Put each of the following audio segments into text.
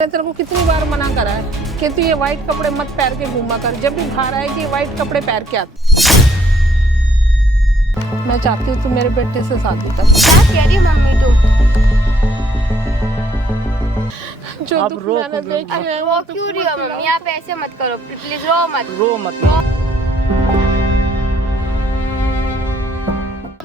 मैंने तेरे को कितनी बार मना करा है कि तू ये वाइट कपड़े मत पहन के घूमा कर। जब भी बाहर आएगी वाइट कपड़े पहन के आती। मैं चाहती हूँ तू मेरे बेटे से शादी कर। क्या कह रही मम्मी तू? जो दुख मैंने देखे हैं रो क्यों रही हो मम्मी? आप ऐसे मत करो प्लीज, रो मत।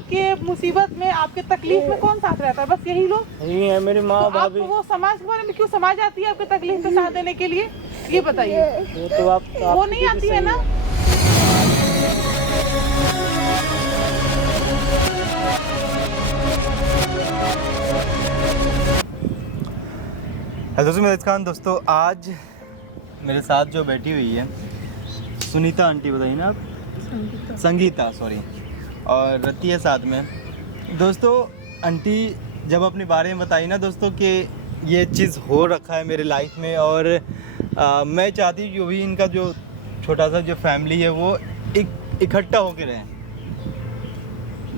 के मुसीबत में आपके तकलीफ में कौन साथ रहता है? बस यही लोग यही है मेरी माँ तो भाभी। आप वो समाज के बारे में क्यों समाज आती है आपके तकलीफ में साथ देने के लिए? ये बताइए। वो तो आप वो नहीं आती है ना। हेलो मेरे खान दोस्तों, आज मेरे साथ जो बैठी हुई है सुनीता आंटी, बताइए ना आप। संगीता सॉरी, और रति है साथ में। दोस्तों आंटी जब अपने बारे में बताई ना दोस्तों कि ये चीज़ हो रखा है मेरे लाइफ में, और मैं चाहती हूँ जो भी इनका जो छोटा सा जो फैमिली है वो इकट्ठा होकर रहें।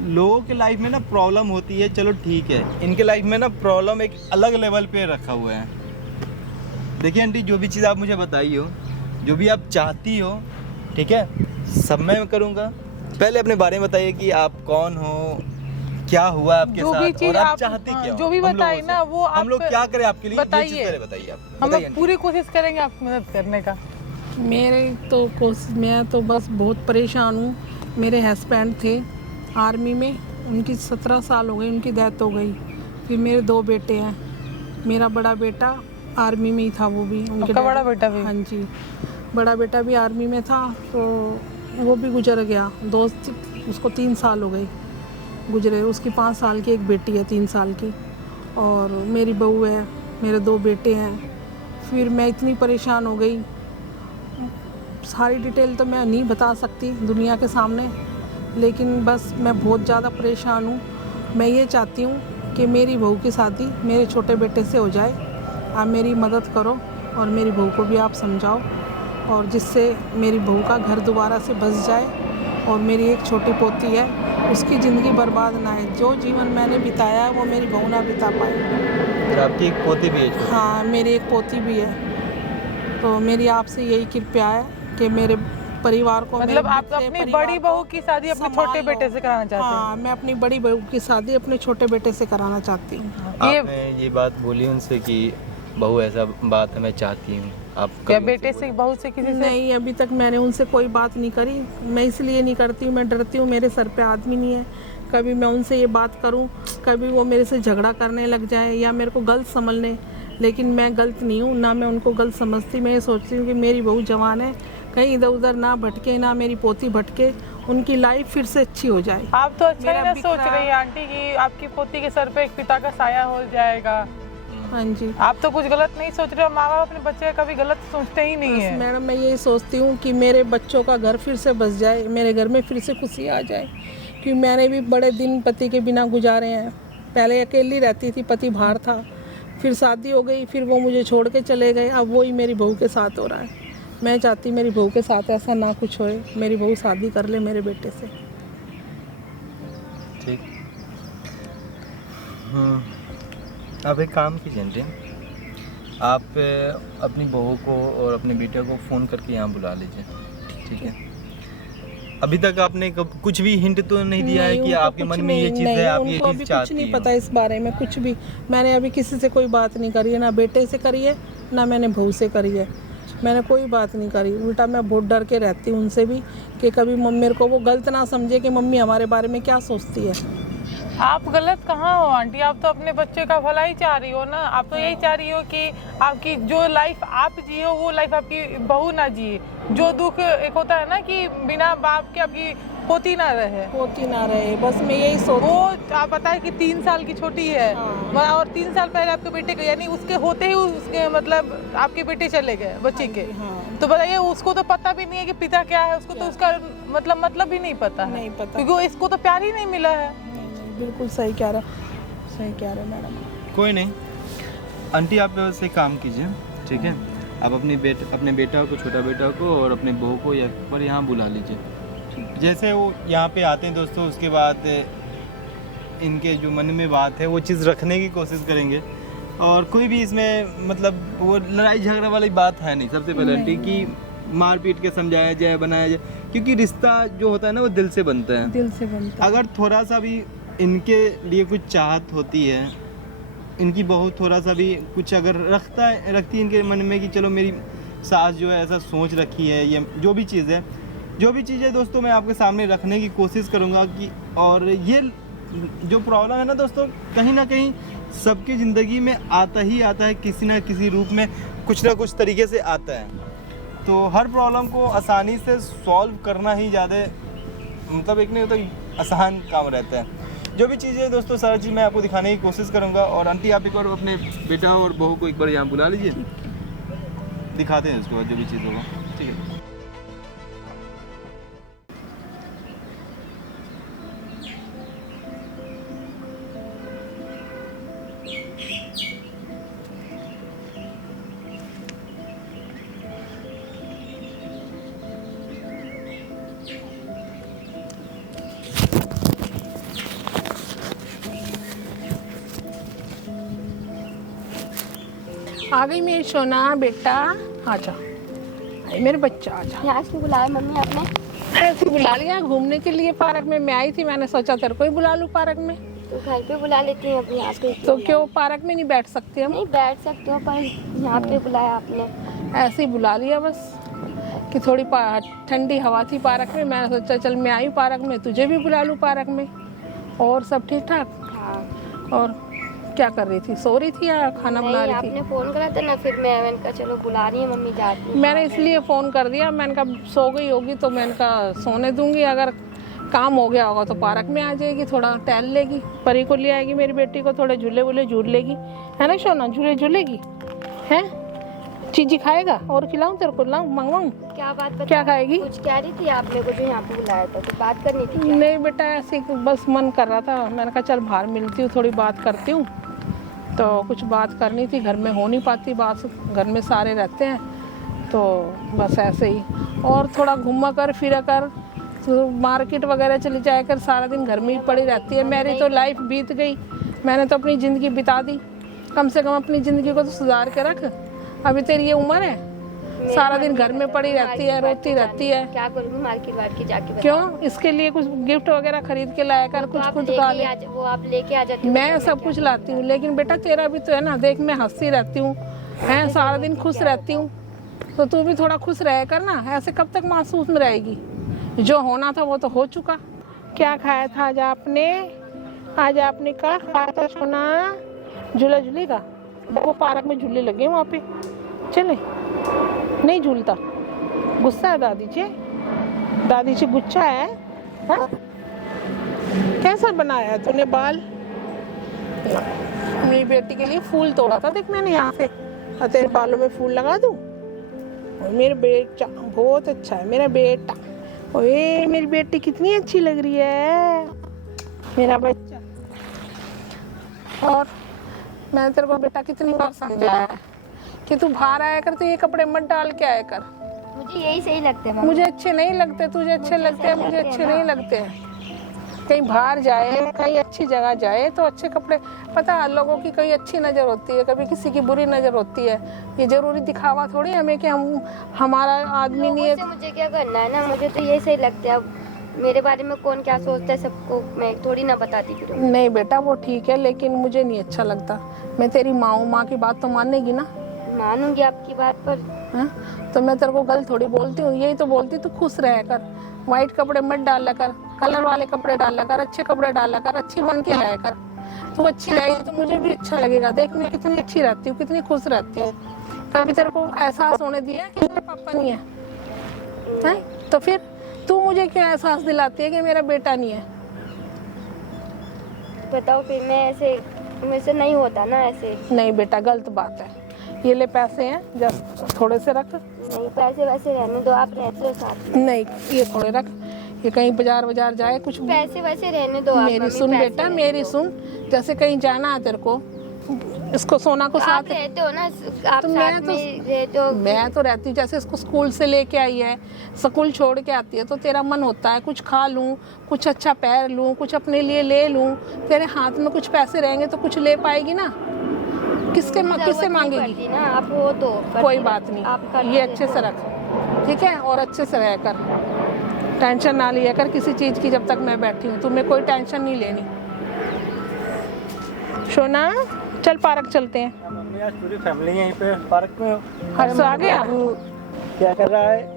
लोगों के लाइफ में ना प्रॉब्लम होती है, चलो ठीक है, इनके लाइफ में ना प्रॉब्लम एक अलग लेवल पे रखा हुआ है। देखिए आंटी, जो भी चीज़ आप मुझे बताई हो, जो भी आप चाहती हो, ठीक है, सब मैं करूँगा। पहले अपने बारे में बताइए कि आप कौन हो, क्या हुआ आपके साथ, और आप चाहती क्या हो? जो भी बताइए ना वो हम लोग क्या करें आपके लिए, बताइए। ये चीज़ पहले बताइए आप। हम बताइए लोग आंटी। पूरी कोशिश करेंगे आपकी मदद करने का। मैं तो बस बहुत परेशान हूँ। मेरे हस्बैंड थे आर्मी में, उनकी 17 साल हो गई, उनकी डेथ हो गई। फिर मेरे 2 बेटे हैं। मेरा बड़ा बेटा आर्मी में ही था, वो भी उनके आपका बड़ा बेटा भी? हाँ जी, बड़ा बेटा भी आर्मी में था, तो वो भी गुजर गया। दोस्त उसको 3 साल हो गए गुजरे। उसकी 5 साल की एक बेटी है, 3 साल की, और मेरी बहू है, मेरे 2 बेटे हैं। फिर मैं इतनी परेशान हो गई, सारी डिटेल तो मैं नहीं बता सकती दुनिया के सामने, लेकिन बस मैं बहुत ज़्यादा परेशान हूँ। मैं ये चाहती हूँ कि मेरी बहू की शादी मेरे छोटे बेटे से हो जाए। आप मेरी मदद करो और मेरी बहू को भी आप समझाओ, और जिससे मेरी बहू का घर दोबारा से बस जाए, और मेरी एक छोटी पोती है, उसकी ज़िंदगी बर्बाद ना है। जो जीवन मैंने बिताया है वो मेरी बहू ना बिता पाए। फिर आपकी एक पोती भी है? हाँ, मेरी एक पोती भी है। तो मेरी आपसे यही कृपया है कि मेरे परिवार को, मतलब आप अपनी बड़ी बहू की शादी अपने छोटे बेटे से कराना चाहते हैं? हाँ, मैं अपनी बड़ी बहू की शादी अपने छोटे बेटे से कराना चाहती हूँ। आपने ये बात बोली उनसे कि बहू ऐसा बात है मैं चाहती हूँ, आप क्या कभी बेटे उनसे से बहू से किसी से? नहीं, अभी तक मैंने उनसे कोई बात नहीं करी। मैं इसलिए नहीं करती हूँ, मैं डरती हूँ, मेरे सर पे आदमी नहीं है। कभी मैं उनसे ये बात करूँ, कभी वो मेरे से झगड़ा करने लग जाए या मेरे को गलत समझ लें। लेकिन मैं गलत नहीं हूँ, ना मैं उनको गलत समझती। मैं ये सोचती हूँ कि मेरी बहू जवान है, कहीं इधर उधर ना भटके, ना मेरी पोती भटके, उनकी लाइफ फिर से अच्छी हो जाए। आप तो अच्छा ही ना सोच बिखरा- रही है आंटी कि आपकी पोती के सर पे एक पिता का साया हो जाएगा। हाँ जी, आप तो कुछ गलत नहीं सोच रहे हो। माँ बाप अपने बच्चे का कभी गलत सोचते ही नहीं है। मैडम मैं यही सोचती हूँ कि मेरे बच्चों का घर फिर से बस जाए, मेरे घर में फिर से खुशी आ जाए। क्योंकि मैंने भी बड़े दिन पति के बिना गुजारे हैं। पहले अकेली रहती थी, पति बाहर था, फिर शादी हो गई, फिर वो मुझे छोड़ के चले गए। अब वही मेरी बहू के साथ हो रहा है। मैं चाहती मेरी बहू के साथ ऐसा ना कुछ होए, मेरी बहू शादी कर ले मेरे बेटे से। ठीक। आप एक काम कीजिए आंटी, आप अपनी बहू को और अपने बेटे को फ़ोन करके यहाँ बुला लीजिए, ठीक है? अभी तक आपने कुछ भी हिंट तो नहीं दिया है कि उनको आपके कुछ मन में ये नहीं- चीज़ है, नहीं, आप ये उनको अभी चीज़ कुछ चाहती नहीं हो? पता इस बारे में, कुछ भी। मैंने अभी किसी से कोई बात नहीं करी है, ना बेटे से करी है, ना मैंने बहू से करी है। मैंने कोई बात नहीं करी। उल्टा मैं बहुत डर के रहती हूँ उनसे भी, कि कभी मेरे को वो गलत ना समझे कि मम्मी हमारे बारे में क्या सोचती है। आप गलत कहाँ हो आंटी? आप तो अपने बच्चे का भला ही चाह रही हो ना। आप तो यही चाह रही हो कि आपकी जो लाइफ आप जियो वो लाइफ आपकी बहू ना जिए। जो दुख एक होता है ना कि बिना बाप के आपकी पोती ना रहे, होती ना रहे, बस मैं यही सोच। वो आप बताए कि 3 साल की छोटी है। हाँ। और 3 साल पहले आपके बेटे के, यानी उसके होते ही उसके मतलब आपके बेटे चले गए बच्चे के। हाँ, तो बताइए, उसको तो पता भी नहीं है कि पिता क्या है, उसको तो उसका मतलब भी नहीं पता है। नहीं पता। क्योंकि इसको तो प्यार ही नहीं मिला है। नहीं, बिल्कुल सही कह रहे मैडम। कोई नहीं आंटी, आप वैसे काम कीजिए, ठीक है? आप अपने बेटा को, छोटा बेटा को और अपने बहू को यहाँ बुला लीजिए। जैसे वो यहाँ पे आते हैं दोस्तों, उसके बाद इनके जो मन में बात है वो चीज़ रखने की कोशिश करेंगे। और कोई भी इसमें मतलब वो लड़ाई झगड़ा वाली बात है नहीं। सबसे पहले आंटी कि मारपीट के समझाया जाए, बनाया जाए, क्योंकि रिश्ता जो होता है ना वो दिल से बनता है। दिल से बनता है। अगर थोड़ा सा भी इनके लिए कुछ चाहत होती है, इनकी बहू थोड़ा सा भी कुछ अगर रखती है इनके मन में कि चलो मेरी सास जो है ऐसा सोच रखी है, ये जो भी चीज़ है दोस्तों मैं आपके सामने रखने की कोशिश करूँगा कि, और ये जो प्रॉब्लम है ना दोस्तों कहीं ना कहीं सबकी ज़िंदगी में आता ही आता है, किसी ना किसी रूप में कुछ ना कुछ तरीके से आता है। तो हर प्रॉब्लम को आसानी से सॉल्व करना ही ज़्यादा मतलब एक नहीं होता आसान काम रहता है। जो भी चीज़ें दोस्तों सारी चीज़ मैं आपको दिखाने की कोशिश करूँगा। और आंटी आप एक बार अपने बेटा और बहू को एक बार यहाँ बुला लीजिए, दिखाते हैं उसको जो भी चीज़ होगा। ठीक है। आ गई मेरी सोना बेटा, आजा। आई मेरे बच्चा, आजा। यहाँ से बुलाया मम्मी आपने? ऐसे बुला लिया घूमने के लिए पार्क में। मैं आई थी, मैंने सोचा तेरे को ही बुला लूँ पार्क में। तो घर पे बुला लेती हूँ, अभी यहाँ पे तो क्यों पार्क में नहीं बैठ सकते हम? नहीं बैठ सकते हो, पर यहाँ पे बुलाया आपने। ऐसे ही बुला लिया बस कि थोड़ी ठंडी हवा थी पार्क में, मैंने सोचा चल मैं आई पार्क में, तुझे भी बुला लूँ पार्क में। और सब ठीक ठाक? हाँ। और क्या कर रही थी, सो रही थी या खाना बना नहीं, रही थी? आपने फोन करा था ना, फिर मैंने कहा चलो बुला रही है मम्मी, जाती हूँ। मैंने इसलिए फ़ोन कर दिया, मैंने कहा सो गई होगी तो मैंने कहा सोने दूंगी, अगर काम हो गया होगा तो पार्क में आ जाएगी, थोड़ा टहल लेगी, परी को ले आएगी, मेरी बेटी को थोड़े झूले वूले झूल लेगी, है ना सोना? झूले झूलेगी हैं? चीज़ी खाएगा और खिलाऊं तेरे को, लाऊं मंगवाऊं? क्या बात बता? क्या खाएगी? कुछ कह रही थी आपने को जो यहाँ पे बुलाया था, तो बात करनी थी क्या? नहीं बेटा, ऐसे बस मन कर रहा था, मैंने कहा चल बाहर मिलती हूँ, थोड़ी बात करती हूँ। तो कुछ बात करनी थी, घर में हो नहीं पाती बात, घर में सारे रहते हैं, तो बस ऐसे ही। और थोड़ा घूमा कर फिरा कर, तो मार्केट वगैरह चली जाया कर, सारा दिन घर में ही पड़ी रहती है। मेरी तो लाइफ बीत गई, मैंने तो अपनी ज़िंदगी बिता दी। कम से कम अपनी ज़िंदगी को तो सुधार के रख, अभी तेरी ये उम्र है, सारा दिन घर में पड़ी रहती है, रोती रहती है। क्या करूँगी मार्केट वार्केट जाके? क्यों? इसके लिए कुछ गिफ्ट वगैरह खरीद के लाया कर, कुछ खुद खा ले। वो आप लेके आ जाती। मैं सब कुछ लाती हूँ, लेकिन बेटा तेरा भी तो है ना, देख मैं हंसती रहती हूँ, हैं सारा दिन खुश रहती हूँ, तो तू भी थोड़ा खुश रह कर ना, ऐसे कब तक मासूस में रहेगी? जो होना था वो तो हो चुका। क्या खाया था आज आपने? आज आपने क्या खाया था सोना? झूला झूलेगा? वो पार्क में झूले लगे वहाँ पे, चले नहीं झूलता, गुस्सा है दादी जी गुस्सा है? हाँ? कैसा बनाया है तूने बाल? मेरी बेटी के लिए फूल तोड़ा था, देख मैंने यहाँ से, तेरे बालों में फूल लगा दूँ? मेरे बेटा बहुत अच्छा है, मेरा बेटा। ओए मेरी बेटी कितनी अच्छी लग रही है, मेरा बच्चा। और मैंने तेरे को बेटा कितनी बार समझाया है कि तू बाहर आया कर, तो ये कपड़े मत डाल के आया कर। मुझे यही सही लगते हैं। मुझे अच्छे नहीं लगते, तुझे अच्छे लगते हैं, मुझे अच्छे नहीं लगते हैं। कहीं बाहर जाए, कहीं अच्छी जगह जाए तो अच्छे कपड़े, पता है लोगों की कहीं अच्छी नज़र होती है, कभी किसी की बुरी नज़र होती है। ये जरूरी दिखावा थोड़ी हमें कि हम हमारा आदमी नहीं है। मुझे क्या करना है ना, मुझे तो ये सही लगता है। अब मेरे बारे में कौन क्या सोचता है सबको मैं थोड़ी ना बताती फिर। नहीं बेटा वो ठीक है, लेकिन मुझे नहीं अच्छा लगता। मैं तेरी माँ हूँ, माँ की बात तो मानेगी ना? मानूंगी आपकी बात, पर हाँ? तो मैं तेरे को गलत थोड़ी बोलती हूँ, यही तो बोलती तू खुश रह कर, वाइट कपड़े मत डाला कर, कलर वाले कपड़े डाला कर, अच्छे कपड़े डाला कर, अच्छी बन के आया कर। तू अच्छी रहेगी तो मुझे भी अच्छा लगेगा। देख मैं कितनी अच्छी रहती हूँ, कितनी खुश रहती हूँ। कभी तेरे को एहसास होने दिया कि मेरा पापा नहीं है? तो फिर तू मुझे क्यों एहसास दिलाती है कि मेरा बेटा नहीं है? बताओ फिर, मैं ऐसे मेरे से नहीं होता ना ऐसे। नहीं बेटा गलत बात है। ये ले पैसे हैं, जस्ट थोड़े से रख। नहीं पैसे वैसे रहने दो, आप रहते हो साथ में। नहीं ये थोड़े रख, ये कहीं बाजार जाए कुछ पैसे वैसे रहने दो आप। मेरी सुन बेटा, मेरी सुन, जैसे कहीं जाना है तेरे को, इसको सोना को आप साथ रहते हो ना, आप तो साथ में रहते हो। मैं तो रहती हूँ, जैसे इसको स्कूल से लेके आई है, स्कूल छोड़ के आती है, तो तेरा मन होता है कुछ खा लूँ, कुछ अच्छा पैर लूँ, कुछ अपने लिए ले लूँ। तेरे हाथ में कुछ पैसे रहेंगे तो कुछ ले पाएगी ना, किससे जरूरत नहीं मांगेगी? पड़ती ना, आप हो तो कोई करती बात रहो। आप नहीं, करते ये अच्छे से रख, ठीक है, और अच्छे से रह कर, टेंशन ना लिया कर किसी चीज़ की जब तक मैं बैठी हूँ, तुम्हें कोई टेंशन नहीं लेनी। सोना चल पार्क चलते हैं। मम्मी आज पूरी फैमिली यहीं पे पार्क में हो। हर्ष आ गया, क्या कर रहा है?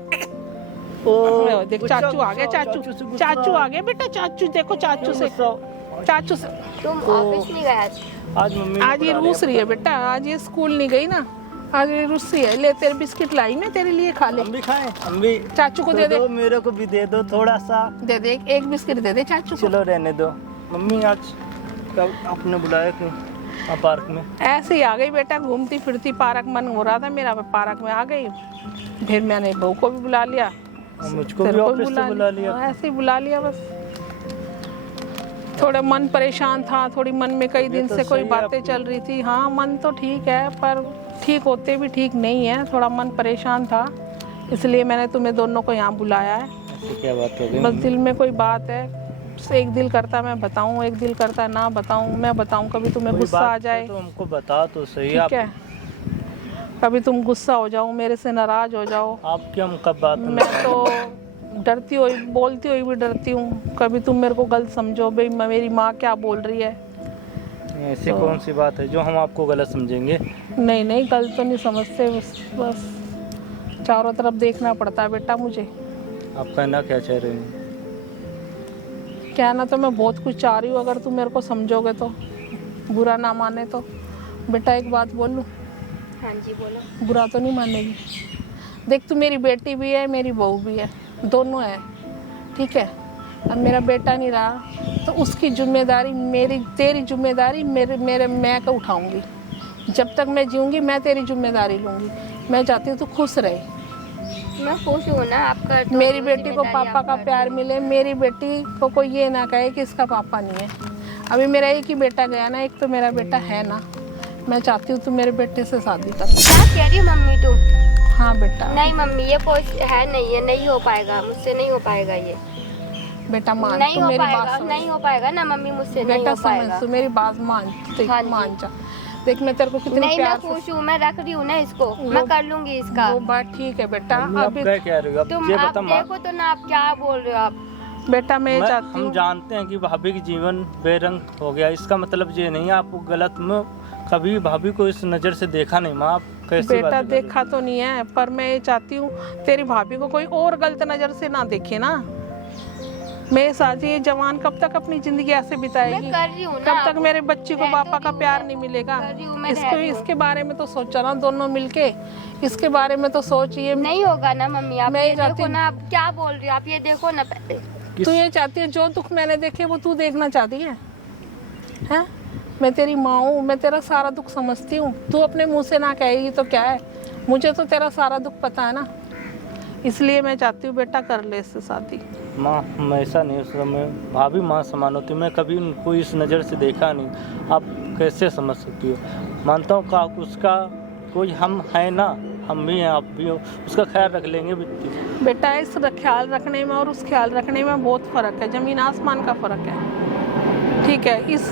ओ देख चाचू आ गया, चाचू आ गया बेटा, चाचू देखो, चाचू से तुम ऑफिस नहीं गए आज? आज मम्मी आज ये रूस रही है बेटा, आज ये स्कूल नहीं गई ना, आज ये रूस रही है। ले तेरे बिस्किट लाई मैं तेरे लिए, खा ले। हम भी खाएं? हम भी चाचू को दे दे, मेरे को भी दे दो थोड़ा सा। दे दे एक बिस्किट दे दे चाचू को। चलो रहने दो। मम्मी आज कब आपने बुलाया क्यों पार्क में? ऐसे ही आ गई बेटा, घूमती फिरती पार्क, मन हो रहा था मेरा, पार्क में आ गई। फिर मैंने बहू को भी बुला लिया, और मुझको तेरे भी को ऑफिस से बुला लिया। हाँ, ऐसे ही बुला लिया बस। थोड़ा मन परेशान था, थोड़ी मन में कई दिन तो से कोई सही है बातें चल रही थी। हाँ मन तो ठीक है, पर ठीक होते भी ठीक नहीं है, थोड़ा मन परेशान था, इसलिए मैंने तुम्हें दोनों को यहाँ बुलाया है। ऐसी क्या बात हो गई? बस दिल में कोई बात है, एक दिल करता मैं बताऊं, एक दिल करता ना बताऊं। मैं बताऊं कभी तुम्हें कोई गुस्सा बात आ है जाए, तो हमको बता तो सही। ठीक आप है, कभी तुम गुस्सा हो जाओ, मेरे से नाराज हो जाओ। आपकी हम कब बात मैं तो डरती हुई, बोलती हुई भी डरती हूँ, कभी तुम मेरे को गलत समझो भाई मेरी माँ क्या बोल रही है। ऐसी कौन सी बात है जो हम आपको गलत समझेंगे? नहीं नहीं, गलत तो नहीं समझते, बस चारों तरफ देखना पड़ता है बेटा मुझे। आप कहना क्या चाह रहे हैं? कहना तो मैं बहुत कुछ चाह रही हूँ, अगर तुम मेरे को समझोगे तो, बुरा ना माने तो। बेटा एक बात बोलूँ? हाँ जी बोलो। बुरा तो नहीं मानेगी? देख तू मेरी बेटी भी है, मेरी बहू भी है, दोनों है, ठीक है। अब मेरा बेटा नहीं रहा तो उसकी जिम्मेदारी मेरी, तेरी जिम्मेदारी मैं को उठाऊंगी। जब तक मैं जीऊँगी मैं तेरी जिम्मेदारी लूँगी। मैं चाहती हूँ तू खुश रहे, मैं खुश हूँ ना, आपका तो मेरी बेटी को जिम्मेदारी पापा का आप प्यार करते मिले, मेरी बेटी को कोई ये ना कहे कि इसका पापा नहीं है। अभी मेरा एक ही बेटा गया ना, एक तो मेरा बेटा है ना। मैं चाहती हूँ तू मेरे बेटे से शादी कर। क्या कह रही हो मम्मी तुम? हाँ बेटा। नहीं मम्मी ये कोई है नहीं है, नहीं हो पाएगा, मुझसे नहीं हो पाएगा ये। बेटा मान, नहीं तू हो मेरी बात पाएगा, समझ। नहीं हो पाएगा ना मम्मी, मुझसे नहीं बेटा हो पाएगा। समझ, तू मेरी बात मान, हाँ जी। मान जा। देख मैं तेरे को कितनी नहीं मैं प्यार से, खुश हूँ, मैं रख रही हूँ ना इसको, मैं कर लूंगी इसका। वो बात ठीक है बेटा। मम्मी, आप अभी क्या कह रहे हो? अब तुम ये आप बता माँ। देखो तो ना, आप क्या बोल रहे हो आप? बेटा मैं चाहती हम हूँ, जानते हैं कि भाभी की जीवन बेरंग हो गया, इसका मतलब ये नहीं है आपको गलत में कभी भाभी को इस नज़र से देखा नहीं। माँ आप कैसी बेटा बातें कर रही हो? देखा तो नहीं है, पर मैं ये चाहती हूँ तेरी भाभी को कोई और गलत नजर से ना देखे ना। मैं साजी ये जवान कब तक अपनी जिंदगी ऐसे मैं बिताएगी? कर रही हूँ ना। कब तक मेरे बच्चे को रह पापा तो का रही प्यार हूँ नहीं मिलेगा? कर रही हूँ मैं, इसको रह रही हूँ। इसके बारे में तो सोचा ना दोनों मिलके, इसके बारे में तो सोचिए। नहीं होगा ना मम्मी, आप मैं ये चाहती देखो हूँ- ना, आप क्या बोल रही हो? आप ये देखो ना पहले। तू ये चाहती है जो दुख मैंने देखे वो तू देखना चाहती है? हैं? मैं तेरी माँ हूँ, मैं तेरा सारा दुख समझती हूँ। तू अपने मुंह से ना कहेगी तो क्या है, मुझे तो तेरा सारा दुख पता है ना। इसलिए मैं चाहती हूँ बेटा कर ले इससे शादी। माँ मैं ऐसा नहीं, उस समय भाभी माँ समान होती, मैं कभी उनको इस नज़र से देखा नहीं। आप कैसे समझ सकती हो? मानता हूँ का उसका कोई हम है ना, हम भी हैं, आप भी हो, उसका ख्याल रख लेंगे भी। बेटा इस ख्याल रखने में और उस ख्याल रखने में बहुत फ़र्क है, ज़मीन आसमान का फ़र्क है, ठीक है। इस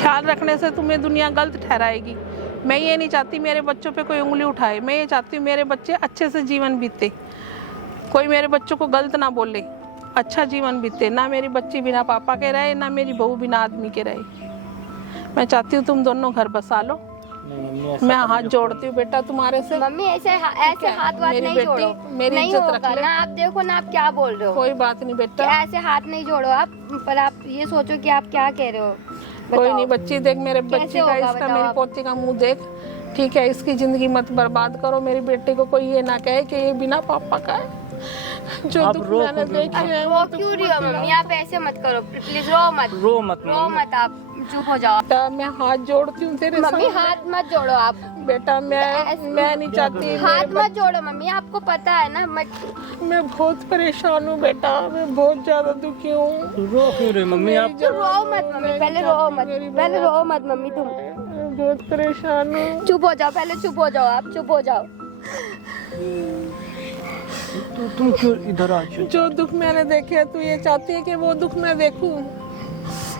ख्याल रखने से तुम्हें दुनिया गलत ठहराएगी। मैं ये नहीं चाहती मेरे बच्चों पे कोई उंगली उठाए, मैं ये चाहती हूँ मेरे बच्चे अच्छे से जीवन बीते, कोई मेरे बच्चों को गलत ना बोले, अच्छा जीवन बीते। ना मेरी बच्ची बिना पापा के रहे, ना मेरी बहू बिना आदमी के रहे। मैं चाहती हूँ तुम दोनों घर बसा लो। नहीं मम्मी, ऐसा मैं कभी हाथ नहीं जोड़ती हूँ बेटा तुम्हारे से। मम्मी ऐसे हाथ वाथ मेरी नहीं बेटी, जोड़ो, मेरी नहीं इज्जत होगा रख ले। ना। आप देखो ना, आप क्या बोल रहे हो? कोई बात नहीं कि बेटा, ऐसे हाथ नहीं जोड़ो आप, पर आप ये सोचो कि आप क्या कह रहे हो। कोई बताओ। नहीं बच्ची, देख मेरे कैसे बच्ची का, होगा इसका, बताओ मेरी आप? पोती का मुंह देख, ठीक है। इसकी जिंदगी मत बर्बाद करो। मेरी बेटी को कोई ये ना कहे कि ये बिना पापा का है। जो आप दुख रो मैंने क्यों? देखे हैं वो क्यों रही हो मम्मी? आप ऐसे मत करो प्लीज, रो मत, रो मत रो मम्मी। मत, आप चुप हो जाओ। बेटा मैं हाथ जोड़ती हूँ तेरे मम्मी सामने। हाथ मत जोड़ो आप, बेटा मैं नहीं चाहती, हाथ मत जोड़ो मम्मी, आपको पता है ना। मैं बहुत परेशान हूँ बेटा, मैं बहुत ज्यादा दुखी हूँ। रो क्यों रहे मम्मी आप? रो मत मम्मी, पहले रो मत, पहले रो मत मम्मी। तुम मैं बहुत परेशान हूँ। चुप हो जाओ, पहले चुप हो जाओ, आप चुप हो जाओ। तुम क्यों इधर आ चुकी? जो दुख मैंने देखे तू ये चाहती है कि वो दुख मैं देखूं?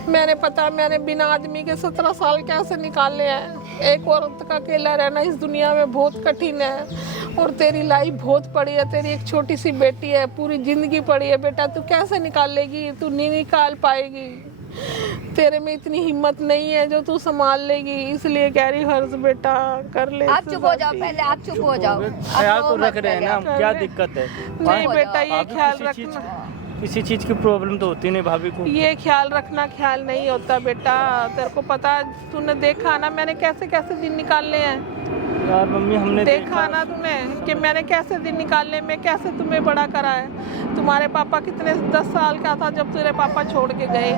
मैंने बिना आदमी के 17 साल कैसे निकाले हैं। एक औरत का अकेला रहना इस दुनिया में बहुत कठिन है। और तेरी लाइफ बहुत पड़ी है, तेरी एक छोटी सी बेटी है, पूरी जिंदगी पड़ी है बेटा, तू कैसे निकाल लेगी? तू नहीं निकाल पाएगी, तेरे में इतनी हिम्मत नहीं है जो तू संभाल लेगी। इसलिए कह रही हर्ष बेटा कर ले। आप चुप हो जाओ, पहले आप चुप हो जाओ। ख्याल तो रख रहे हैं ना हम, क्या दिक्कत है? नहीं बेटा, ये भाभी ख्याल किसी चीज रखना, किसी चीज की प्रॉब्लम तो होती नहीं भाभी को। ये ख्याल रखना ख्याल नहीं होता बेटा। तेरे को पता, तूने देखा ना मैंने कैसे कैसे दिन निकालने हैं। यार मम्मी हमने देखा ना तूने कि मैंने कैसे दिन निकालने में कैसे तुम्हें बड़ा करा है। तुम्हारे पापा कितने 10 साल का था जब तेरे पापा छोड़ के गए।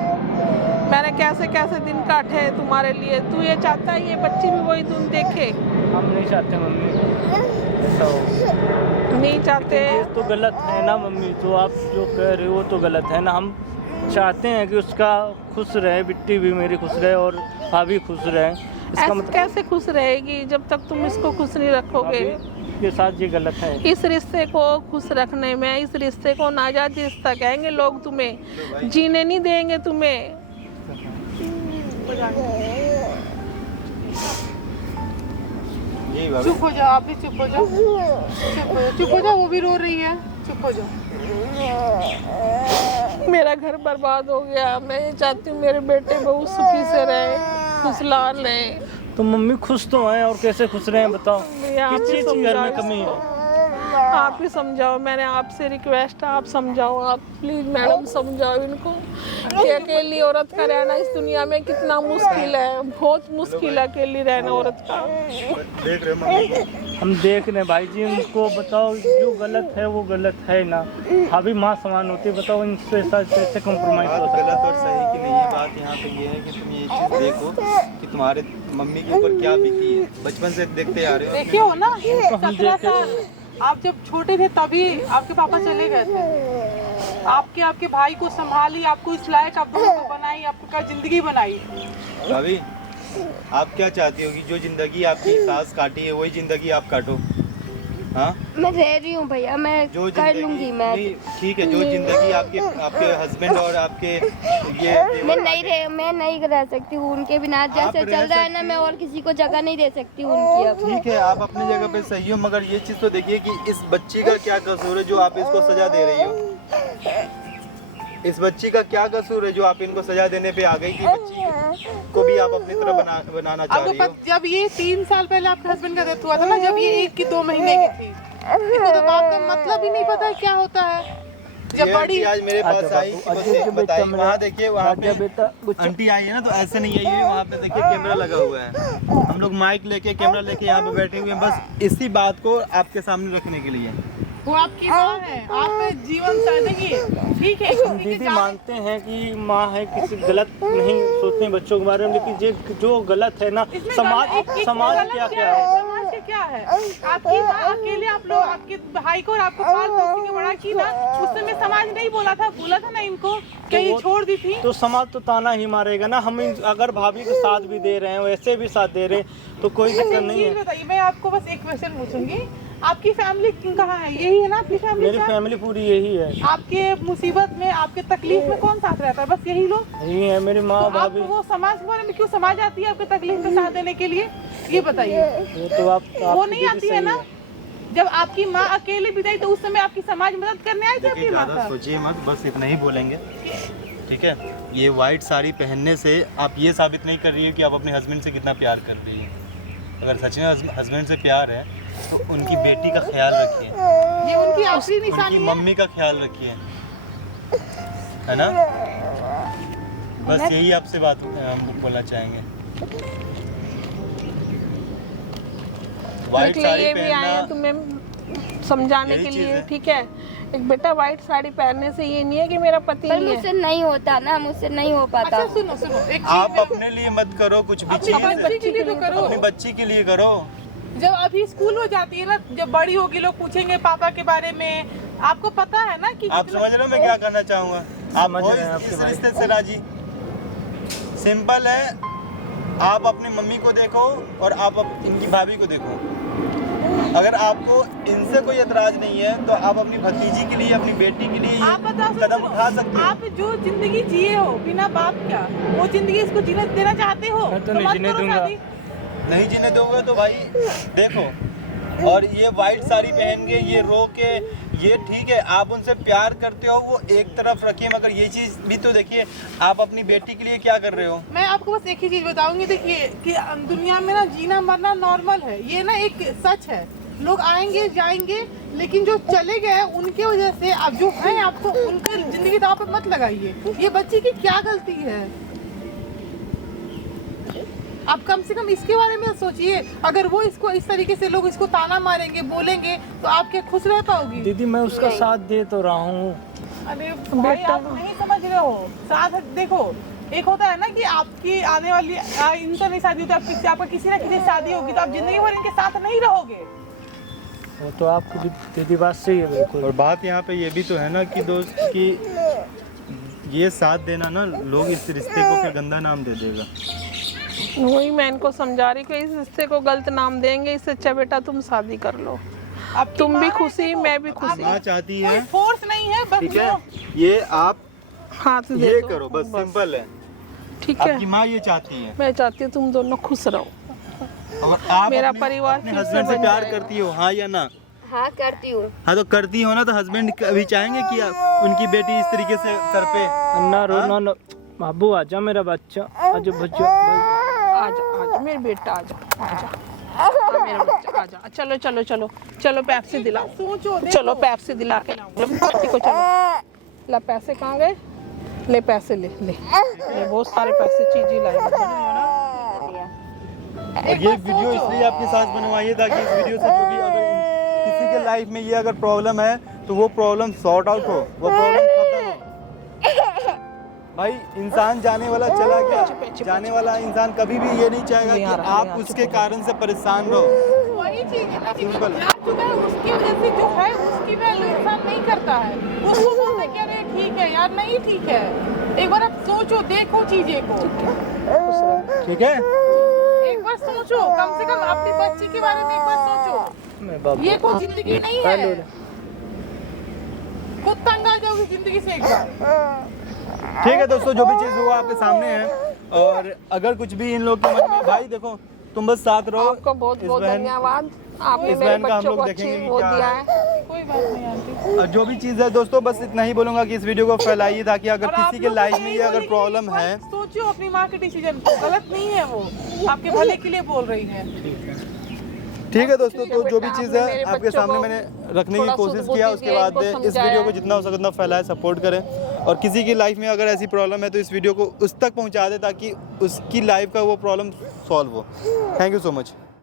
मैंने कैसे कैसे दिन काटे तुम्हारे लिए। तू ये चाहता है ये बच्ची भी वही दिन देखे? हम नहीं चाहते मम्मी, ऐसा हो। नहीं चाहते। ये तो गलत है ना मम्मी, तो आप जो कह रहे हो तो गलत है ना। हम चाहते हैं कि उसका खुश रहे, बिट्टी भी मेरी खुश रहे और भाभी खुश रहे। इसका ऐसे मतलब कैसे खुश रहेगी जब तक तुम इसको खुश नहीं रखोगे? के साथ ये गलत है। इस रिश्ते को खुश रखने में, इस रिश्ते को नाजायज रिश्ता कहेंगे लोग, तुम्हें जीने नहीं देंगे तुम्हें। जी भाभी। चुप हो जाओ, आप भी चुप हो जाओ, चुप हो जाओ, वो भी रो रही है, चुप हो जाओ। मेरा घर बर्बाद हो गया। मैं ये चाहती हूँ मेरे बेटे बहुत सुखी से रहे, खुशहाल रहे। तो मम्मी खुश तो हैं, और कैसे खुश रहे हैं बताओ? आप किस ही चीज की घर में समझाओ कमी है? इसको। आप ही समझाओ, मैंने आपसे रिक्वेस्ट है, आप समझाओ, आप प्लीज मैडम समझाओ इनको कि अकेली औरत का रहना इस दुनिया में कितना मुश्किल है। बहुत मुश्किल है अकेली रहना औरत का। देख रहे हो मम्मी? हम देख रहे हैं भाई जी, उनको बताओ जो गलत है वो गलत है ना। भाभी माँ समान होती है, बताओ इनसे साथ कैसे कॉम्प्रोमाइज बात होता है? गलत और सही की नहीं है। बात यहाँ पे ये है कि तुम ये चीज़ देखो कि तुम्हारे मम्मी के ऊपर क्या बीती है। बचपन से देखते आ रहे हो। देखिए हो ना, तो हम 17 देखे साल आप जब छोटे थे तभी आपके पापा चले गए थे। आपके भाई को संभाली, आपको इस लायक आप दोनों को बनाई, आपका जिंदगी बनाई। भाभी, आप क्या चाहती हो कि जो जिंदगी आपकी सास काटी है वही जिंदगी आप काटो? हाँ, मैं रह रही हूँ भैया, मैं जो कर लूंगी। मैं नहीं, ठीक है, जो जिंदगी आपके हस्बैंड और आपके ये मैं नहीं रह सकती हूँ उनके बिना। जैसे रह चल रहा है ना, सकती मैं और किसी को जगह नहीं दे सकती हूँ उनकी अब। ठीक है, आप अपनी जगह पे सही हो, मगर ये चीज़ तो देखिए कि इस बच्ची का क्या कसूर है जो आप इसको सजा दे रही हो? इस बच्ची का क्या कसूर है जो आप इनको सजा देने पे आ गई कि बच्ची को भी आप अपनी तरह बनाना चाह रही हो? जब ये 3 साल पहले आपके हस्बैंड का डेथ हुआ था ना, जब ये 1 की 2 महीने की थी, इनको तो बात का मतलब ही नहीं पता है क्या होता है। जब ये बड़ी आंटी आज मेरे पास आई, बताइए, वहाँ देखिए, वहाँ पे बेटा आंटी आई है ना, तो ऐसे नहीं आई हुई। वहाँ पे देखिए कैमरा लगा हुआ है, हम लोग माइक लेके कैमरा लेके यहाँ पे बैठे हुए हैं, बस इसी बात को आपके सामने रखने के लिए। वो आपकी माँ है, आप जीवन साथी है, ठीक है। हम दीदी मानते हैं कि माँ है, किसी गलत नहीं सोचते हैं बच्चों के बारे में, लेकिन ये जो गलत है ना, समाज क्या क्या है? समाज के क्या है? आपकी माँ अकेले आप लोग, आपके भाई को और आपको पाल पोस के बड़ा की ना, उस समय समाज नहीं बोला था ना इनको कहीं छोड़ दी थी? तो समाज तो ताना ही मारेगा ना। हम अगर भाभी को साथ भी दे रहे हैं, वैसे भी साथ दे रहे हैं, तो कोई दिक्कत नहीं है। बताइए, मैं आपको बस एक क्वेश्चन पूछूंगी, आपकी फैमिली कहाँ है? यही है ना आपकी फैमिली? मेरी फैमिली पूरी यही है। आपके मुसीबत में, आपके तकलीफ में कौन साथ रहता है? बस यही लोग? यही है मेरी माँ, तो आप भाभी। वो समाज के बारे में क्यों समाज आती है आपके तकलीफ में साथ देने के लिए? ये बताइए। वो तो आप वो नहीं आती है ना? जब आपकी माँ अकेले बिताई तो उस समय आपकी समाज मदद करने आई थी आपकी माँ? ज़्यादा सोचिए मत, बस इतना ही बोलेंगे, ठीक है? ये वाइट साड़ी पहनने से आप ये साबित नहीं कर रही है कि आप अपने हस्बैंड से कितना प्यार कर रही है। अगर सच में हस्बैंड से प्यार है तो उनकी बेटी का ख्याल रखिए, ये उनकी आखिरी निशानी उनकी है। मम्मी का ख्याल रखिए, है ना? बस यही आपसे बात हम बोलना चाहेंगे। वाइट साड़ी ये भी आए हैं पहनना तुम्हें समझाने यही के चीज़ लिए, है। ठीक है? एक बेटा वाइट साड़ी पहनने से ये नहीं है कि मेरा पति पर ही है। मुझसे नहीं होता ना, मुझसे नहीं हो पाता। अच्छा सुनो, एक आप अपने लिए मत करो कुछ भी चीज़, अपनी बच्ची के लिए तो करो। अपनी बच्ची के लिए करो। जब अभी स्कूल हो जाती है ना, जब बड़ी होगी लोग पूछेंगे पापा के बारे में, आपको पता है ना कि आप समझ रहे हो मैं क्या करना चाहूँगा? आप समझ हो रहे हैं इस आपके भाई। रिश्ते से राजी? सिंपल है, आप अपनी मम्मी को देखो और आप इनकी भाभी को देखो। अगर आपको इनसे कोई एतराज नहीं है तो आप अपनी भतीजी के लिए, अपनी बेटी के लिए आप बताओ, कदम उठा सकते हो। आप जो जिंदगी जिए हो बिना बाप का, वो जिंदगी इसको जीने देना चाहते हो? मैं तो नहीं मत जीने करो दूंगा। शादी। नहीं जीने दोगे तो भाई देखो, और ये वाइट साड़ी पहन के ये रो के, ये ठीक है आप उनसे प्यार करते हो वो एक तरफ रखिए, मगर ये चीज़ भी तो देखिए आप अपनी बेटी के लिए क्या कर रहे हो। मैं आपको बस एक ही चीज बताऊंगी, देखिए कि दुनिया में ना जीना मरना नॉर्मल है, ये ना एक सच है। लोग आएंगे जाएंगे, लेकिन जो चले गए उनके वजह से अब जो है आपको उनका जिंदगी दांव पे मत लगाइए। ये बच्चे की क्या गलती है, आप कम से कम इसके बारे में सोचिए। अगर वो इसको इस तरीके से लोग इसको ताना मारेंगे बोलेंगे तो आप क्या खुश रह पाओगी? दीदी मैं उसका साथ दे तो रहा हूँ। अरे भाई आप नहीं समझ रहे हो, साथ देखो एक होता है ना कि आपकी आने वाली इनसे नहीं शादी होती, आपका किसी ना किसी शादी होगी तो आप जिंदगी भर इनके साथ नहीं रहोगे। वो तो आपको दीदी बात सही है बिल्कुल। और बात यहाँ पे ये भी तो है ना कि दोस्त कि ये साथ देना ना, लोग इस रिश्ते को फिर गंदा नाम दे देगा। वही मैं इनको समझा रही कि इस रिश्ते को गलत नाम देंगे, इससे अच्छा बेटा तुम शादी कर लो, अब तुम भी खुशी मैं भी खुशी। माँ चाहती कोई है, फोर्स नहीं है, बस ठीक है, ये आप हाथ दे ये दो, करो, बस सिंपल है। ठीक है। आपकी माँ ये चाहती है, मैं चाहती हूँ तुम दोनों खुश रहो, और आप मेरा अपने परिवार अपने फिर से हस्बैंड से बन प्यार जाएगा। करती हो, हाँ या ना? हाँ करती हूँ। हाँ तो करती हो ना, तो हस्बैंड कभी चाहेंगे कि उनकी बेटी इस तरीके से कर पे? ना रोना ना बाबू, आजा मेरा बच्चा, आजा बच्चा, आजा आजा मेरे बेटा, आजा आजा मेरा बच्चा, आजा। चलो चलो चलो चलो पेप्सी दिला, सोचो चलो पेप्सी दिला के लाओ को, चलो। ला पैसे कहाँ गए? ले पैसे ले ले ले, बहुत सारे पैसे चीज ही लाए। और ये वीडियो इसलिए आपके साथ बनवाइए ताकि इस वीडियो से जो भी अगर किसी के लाइफ में ये अगर प्रॉब्लम है तो वो प्रॉब्लम सॉर्ट आउट हो, वो प्रॉब्लम खत्म हो। भाई इंसान जाने वाला चला गया, जाने वाला इंसान कभी भी ये नहीं चाहेगा कि आप उसके कारण से परेशान रहो। वही चीज है ना कि सिंपल। जा चुका है उसकी वजह से जो है उसकी वैल्यू इंसान नहीं करता है, उसको बोलते हैं कि अरे ठीक है यार, नहीं ठीक है। एक बार आप सोचो, देखो चीजें को, ठीक है, एक बार सोचो, कम से कम अपने बच्चे के बारे में एक बार सोचो। मैं बाबू ये कोई जिंदगी नहीं है, खुद तंग आ जाओगी जिंदगी से एक बार। ठीक है दोस्तों, जो भी चीज़ हुआ आपके सामने है, और अगर कुछ भी इन लोग के मन में, भाई देखो तुम बस साथ रहो। आपको बहुत इस बहुत बहन- धन्यवाद, आपने इस मेरे बहन का हम बच्चों लोग को देखेंगे अच्छी कि वो क्या दिया है। है। कोई बात नहीं आंटी। और जो भी चीज़ है दोस्तों, बस इतना ही बोलूँगा कि इस वीडियो को फैलाइए ताकि अगर और आप किसी के लोग लाइफ को में यही ये अगर बोलेंगे कि प्रॉब्लम एक बार है। सोचो अपनी माँ के डिसीजन को, गलत नहीं है वो, आपके भले के लिए बोल रही है। ठीक है दोस्तों, तो जो भी बेटा, चीज़ आपने है मेरे आपके बच्चों सामने को मैंने रखने की थोड़ा कोशिश सुध-बुद्धि किया। उसके दी, बाद इनको इस समझाया वीडियो को है। जितना हो सके उतना फैलाए, सपोर्ट करें, और किसी की लाइफ में अगर ऐसी प्रॉब्लम है तो इस वीडियो को उस तक पहुंचा दे ताकि उसकी लाइफ का वो प्रॉब्लम सॉल्व हो। Thank you so much.